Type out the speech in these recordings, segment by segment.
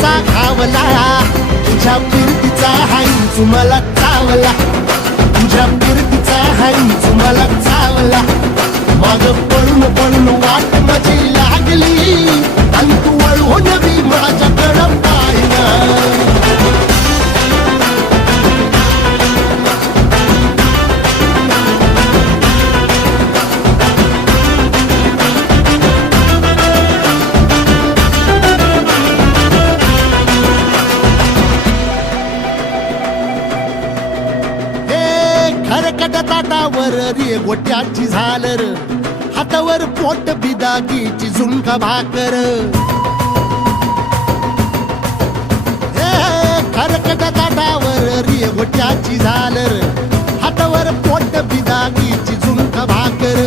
कसा घावला, तुझ्या फिरतीचा हाईच मला चावला, तुझ्या फिरतीचा हाईच मला चावला. माग पळून पळून वाट माझी लागली आणि तू वळून बी माझ्याकडं पाहिना. खरकट ताटावर रे गोट्याची झालर, हातावर पोट बिदागीची झुणका भाकर. खरकट ताटावर रे गोट्याची झालर, हातावर पोट बिदागीची झुणका भाकर.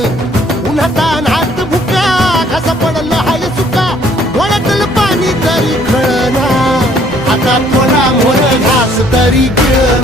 उन्हातान हात भुका, कसा पडलं हाय सुका, डोळ्यातलं पाणी तरी कळना, आता थोडा मोर घास तरी गिळना.